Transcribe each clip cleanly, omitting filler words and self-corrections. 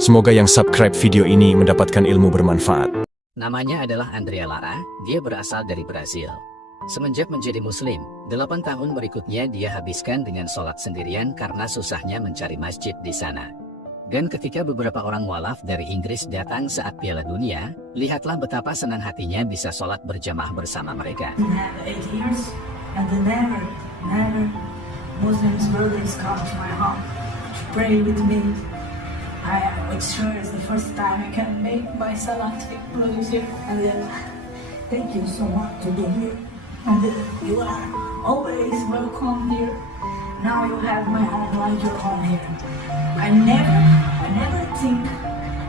Semoga yang subscribe video ini mendapatkan ilmu bermanfaat. Namanya adalah Andrea Lara, dia berasal dari Brasil. Semenjak menjadi muslim, 8 tahun berikutnya dia habiskan dengan sholat sendirian karena susahnya mencari masjid di sana. Dan ketika beberapa orang mualaf dari Inggris datang saat Piala Dunia, lihatlah betapa senang hatinya bisa sholat berjamaah bersama mereka. Muslims brothers come to my home to pray with me. It's sure it's the first time I can make my salat inclusive, and thank you so much to be here. And you are always welcome here. Now you have my home like your home here. I never think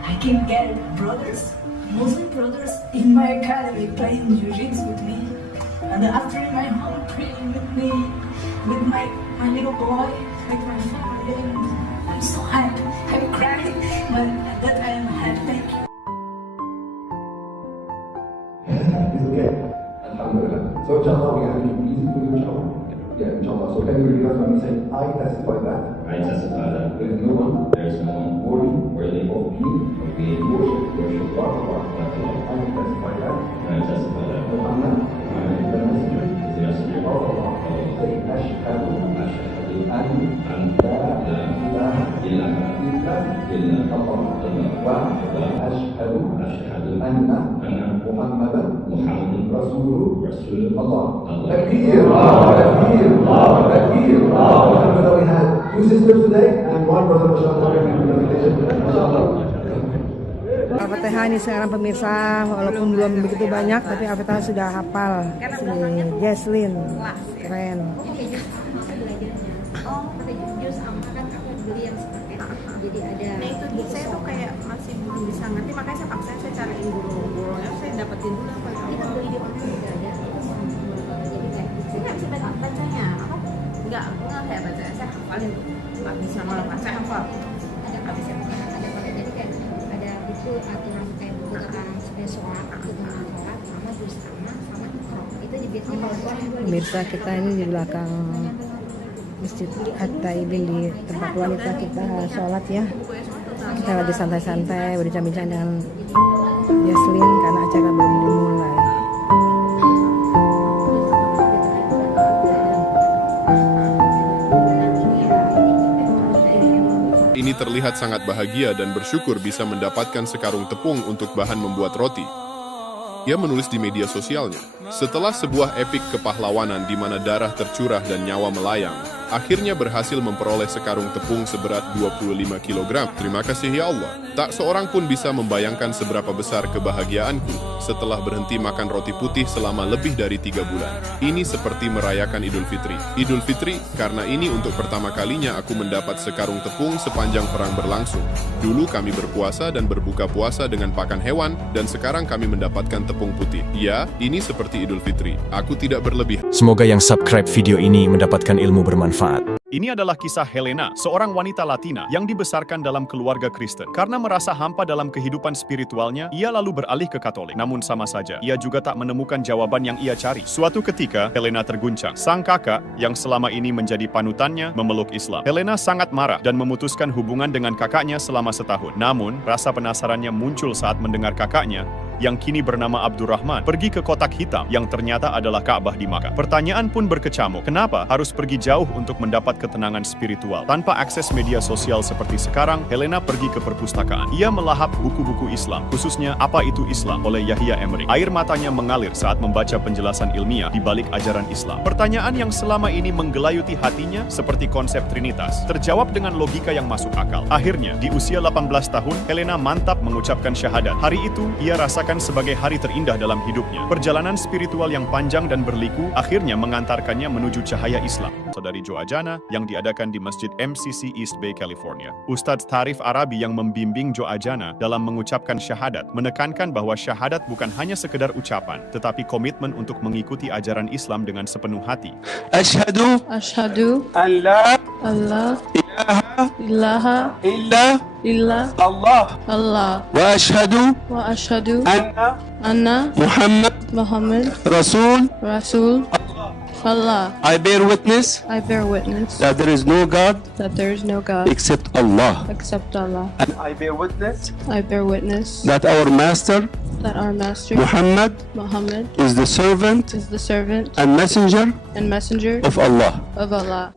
I can get brothers, Muslim brothers in my academy playing jiu-jitsu with me. And after in my home praying with me, with my little boy, with my family, and I'm so happy. I'm crying, but I am happy. Thank you. It's okay. Alhamdulillah. So inshallah we have to be easy for you, inshallah. Yeah, inshallah. So can you read us when we say, I testify that? I testify that There is no one worthy of being worship God. I testify that. I testify that Muhammad is the messenger is the messenger of Allah. Say, Ashhadu an la ilaha illa Allah wa ashhadu anna Muhammadan Rasulullah. Takbir! Takbir! Takbir! Alhamdulillah, we had 2 sisters today and 1 brother, mashallah. Al-Fatihah ini sekarang pemirsa, walaupun belum begitu banyak, tapi Al-Fatihah sudah hafal. Si Jesslyn, keren. Jadi ada. Nah itu saya tuh kayak masih belum bisa ngerti, makanya saya paksa saya cariin guru-gurunya, saya dapetin dulu apa Kita beli di online juga ada. Jadi kayak saya nggak bisa bacanya. Apa? nggak kayak baca, saya hafalin tuh, nggak bisa malah saya hafal. Ada konsep, ada konsep. Jadi kayak ada buku aturan kayak buku tentang supaya sholat, buku tentang sholat, sama juz sama ikhraq. Itu biasanya kalau keluar Pemirsa kita ini di belakang Masjid At-Taibin, di tempat wanita kita sholat ya. Kita lagi santai-santai berbincang-bincang dengan Jesslyn karena acara belum dimulai. Ini terlihat sangat bahagia dan bersyukur bisa mendapatkan sekarung tepung untuk bahan membuat roti. Ia menulis di media sosialnya, setelah sebuah epik kepahlawanan di mana darah tercurah dan nyawa melayang, akhirnya berhasil memperoleh sekarung tepung seberat 25 kg. Terima kasih ya Allah. Tak seorang pun bisa membayangkan seberapa besar kebahagiaanku setelah berhenti makan roti putih selama lebih dari 3 bulan. Ini seperti merayakan Idul Fitri. Idul Fitri karena ini untuk pertama kalinya aku mendapat sekarung tepung sepanjang perang berlangsung. Dulu kami berpuasa dan berbuka puasa dengan pakan hewan, dan sekarang kami mendapatkan tepung putih. Ya, ini seperti Idul Fitri. Aku tidak berlebihan. Semoga yang subscribe video ini mendapatkan ilmu bermanfaat. Ini adalah kisah Helena, seorang wanita Latina yang dibesarkan dalam keluarga Kristen. Karena merasa hampa dalam kehidupan spiritualnya, ia lalu beralih ke Katolik. Namun sama saja, ia juga tak menemukan jawaban yang ia cari. Suatu ketika, Helena terguncang. Sang kakak, yang selama ini menjadi panutannya, memeluk Islam. Helena sangat marah dan memutuskan hubungan dengan kakaknya selama setahun. Namun, rasa penasarannya muncul saat mendengar kakaknya, yang kini bernama Abdurrahman, pergi ke kotak hitam yang ternyata adalah Ka'bah di Makkah. Pertanyaan pun berkecamuk, kenapa harus pergi jauh untuk mendapat ketenangan spiritual? Tanpa akses media sosial seperti sekarang, Helena pergi ke perpustakaan. Ia melahap buku-buku Islam, khususnya Apa Itu Islam oleh Yahya Emmerich. Air matanya mengalir saat membaca penjelasan ilmiah di balik ajaran Islam. Pertanyaan yang selama ini menggelayuti hatinya, seperti konsep Trinitas, terjawab dengan logika yang masuk akal. Akhirnya, di usia 18 tahun, Helena mantap mengucapkan syahadat. Hari itu, ia rasakan sebagai hari terindah dalam hidupnya. Perjalanan spiritual yang panjang dan berliku akhirnya mengantarkannya menuju cahaya Islam. Saudari Jo'ajana yang diadakan di Masjid MCC East Bay, California. Ustadz Tarif Arabi yang membimbing Jo'ajana dalam mengucapkan syahadat menekankan bahwa syahadat bukan hanya sekedar ucapan, tetapi komitmen untuk mengikuti ajaran Islam dengan sepenuh hati. Ashhadu an la ilaha illa Allah wa ashhadu anna Muhammad Rasul Allah. I bear witness I bear witness that there is no God that there is no God except Allah. except Allah. And I bear witness I bear witness that our Master that our Master Muhammad Muhammad is the servant is the servant and messenger and messenger of Allah. of Allah.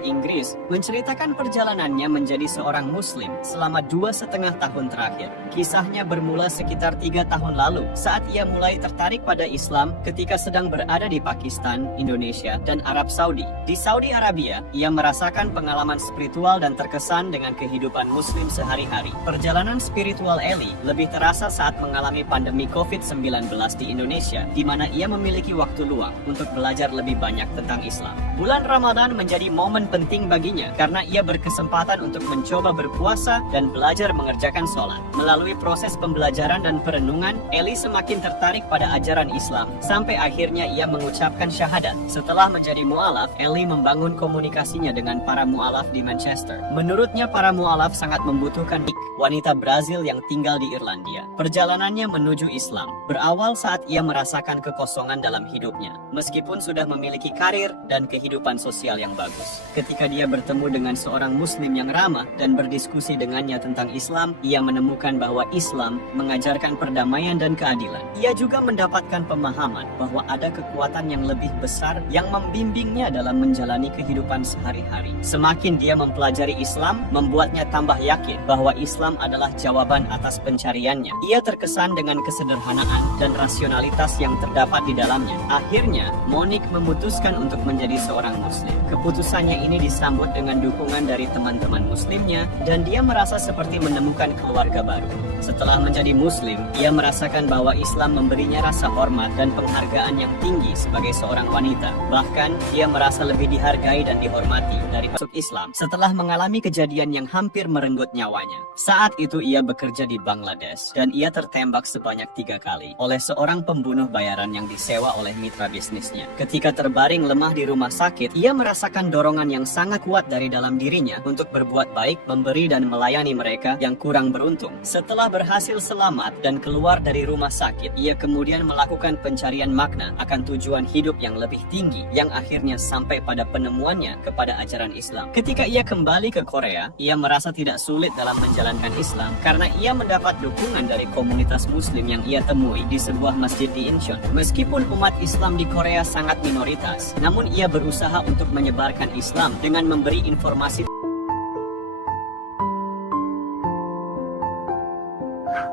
Inggris menceritakan perjalanannya menjadi seorang muslim selama 2,5 tahun terakhir. Kisahnya bermula sekitar 3 tahun lalu saat ia mulai tertarik pada Islam ketika sedang berada di Pakistan, Indonesia, dan Arab Saudi. Di Saudi Arabia, ia merasakan pengalaman spiritual dan terkesan dengan kehidupan muslim sehari-hari. Perjalanan spiritual Eli lebih terasa saat mengalami pandemi COVID-19 di Indonesia, di mana ia memiliki waktu luang untuk belajar lebih banyak tentang Islam. Bulan Ramadan menjadi momen penting baginya karena ia berkesempatan untuk mencoba berpuasa dan belajar mengerjakan sholat. Melalui proses pembelajaran dan perenungan, Eli semakin tertarik pada ajaran Islam sampai akhirnya ia mengucapkan syahadat. Setelah menjadi mu'alaf, Eli membangun komunikasinya dengan para mu'alaf di Manchester. Menurutnya para mu'alaf sangat membutuhkan wanita Brazil yang tinggal di Irlandia. Perjalanannya menuju Islam berawal saat ia merasakan kekosongan dalam hidupnya, meskipun sudah memiliki karir dan kehidupan sosial yang bagus. Ketika dia bertemu dengan seorang muslim yang ramah dan berdiskusi dengannya tentang Islam, ia menemukan bahwa Islam mengajarkan perdamaian dan keadilan. Ia juga mendapatkan pemahaman bahwa ada kekuatan yang lebih besar yang membimbingnya dalam menjalani kehidupan sehari-hari. Semakin dia mempelajari Islam, membuatnya tambah yakin bahwa Islam adalah jawaban atas pencariannya. Ia terkesan dengan kesederhanaan dan rasionalitas yang terdapat di dalamnya. Akhirnya, Monique memutuskan untuk menjadi seorang muslim. Keputusannya ini disambut dengan dukungan dari teman-teman muslimnya dan dia merasa seperti menemukan keluarga baru. Setelah menjadi muslim, ia merasakan bahwa Islam memberinya rasa hormat dan penghargaan yang tinggi sebagai seorang wanita. Bahkan, dia merasa lebih dihargai dan dihormati dari masuk Islam setelah mengalami kejadian yang hampir merenggut nyawanya. Saat itu ia bekerja di Bangladesh dan ia tertembak sebanyak 3 kali oleh seorang pembunuh bayaran yang disewa oleh mitra bisnisnya. Ketika terbaring lemah di rumah sakit, ia merasakan dorongan yang sangat kuat dari dalam dirinya untuk berbuat baik, memberi dan melayani mereka yang kurang beruntung. Setelah berhasil selamat dan keluar dari rumah sakit, ia kemudian melakukan pencarian makna akan tujuan hidup yang lebih tinggi yang akhirnya sampai pada penemuannya kepada ajaran Islam. Ketika ia kembali ke Korea, ia merasa tidak sulit dalam menjalankan Islam karena ia mendapat dukungan dari komunitas muslim yang ia temui di sebuah masjid di Incheon. Meskipun umat Islam di Korea sangat minoritas, namun ia berusaha untuk menyebarkan Islam dengan memberi informasi.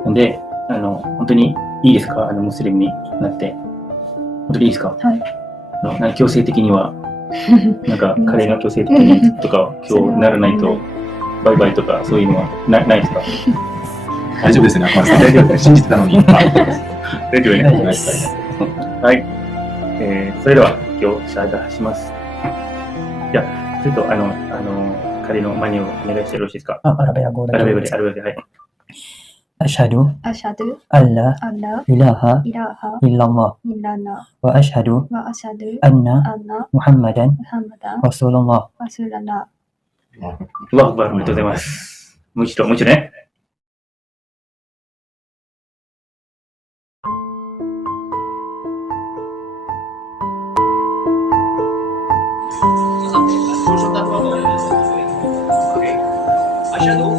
で、本当にいいですか、ムスリムになって。本当にいいですか。はい。なんか強制的には、なんか彼が強制的にとか、今日ならないとバイバイとかそういうのはないですか。大丈夫ですね、赤丸さん。大丈夫です。信じてたのに。大丈夫ね。はい。それでは今日シャハダします。じゃあちょっと彼のマニュをお願いしてよろしいですか。アラビア語で。アラビア語で、はい。أشهد أشهد أن لا أن لا إله إله إلا الله إلا الله وأشهد وأشهد أن أن محمدا محمدا رسول الله. رسول الله. うわ、ありがとうございます。もう一度ね。Asyhadu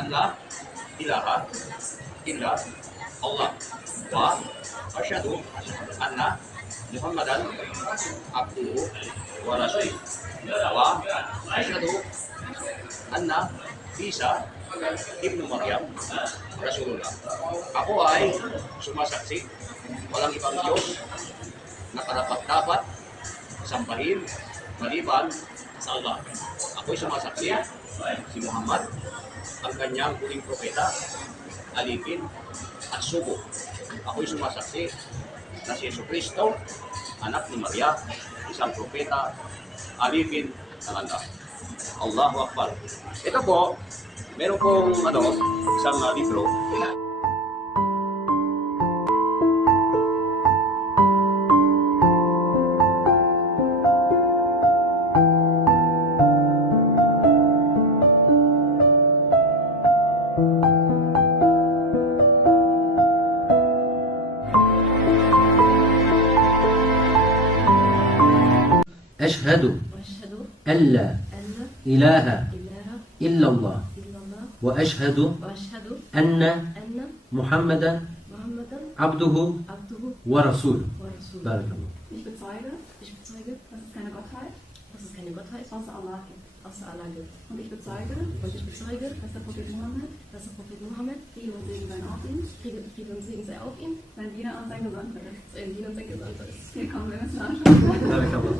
an la ilaha illa Allah wa asyhadu anna Muhammadan abduhu wa rasuluh wa asyhadu anna Isa ibnu Maryam Rasulullah. Ako ay sumasaksi walang ibang Diyos na karapat-dapat sambahin maliban sa Allah. Ako'y sumasaksi si Muhammad ang kanyang huling propeta, alipin at sugo. Ako'y sumasaksi na si Jesucristo, anak ni Maria, isang propeta, alipin ng Allah. Allahu Akbar. Ito po, meron pong isang libro. أشهد أن لا إله إلا الله وأشهد أن محمدا عبده ورسوله. بارك الله. Ich bezeuge, dass es keine Gottheit außer Allah gibt. Und ich bezeuge, dass der Prophet Muhammad, Friede und Segen sei auf ihm, sein Diener und sein Gesandter ist. Hier kommen wir ins Land. بارك الله.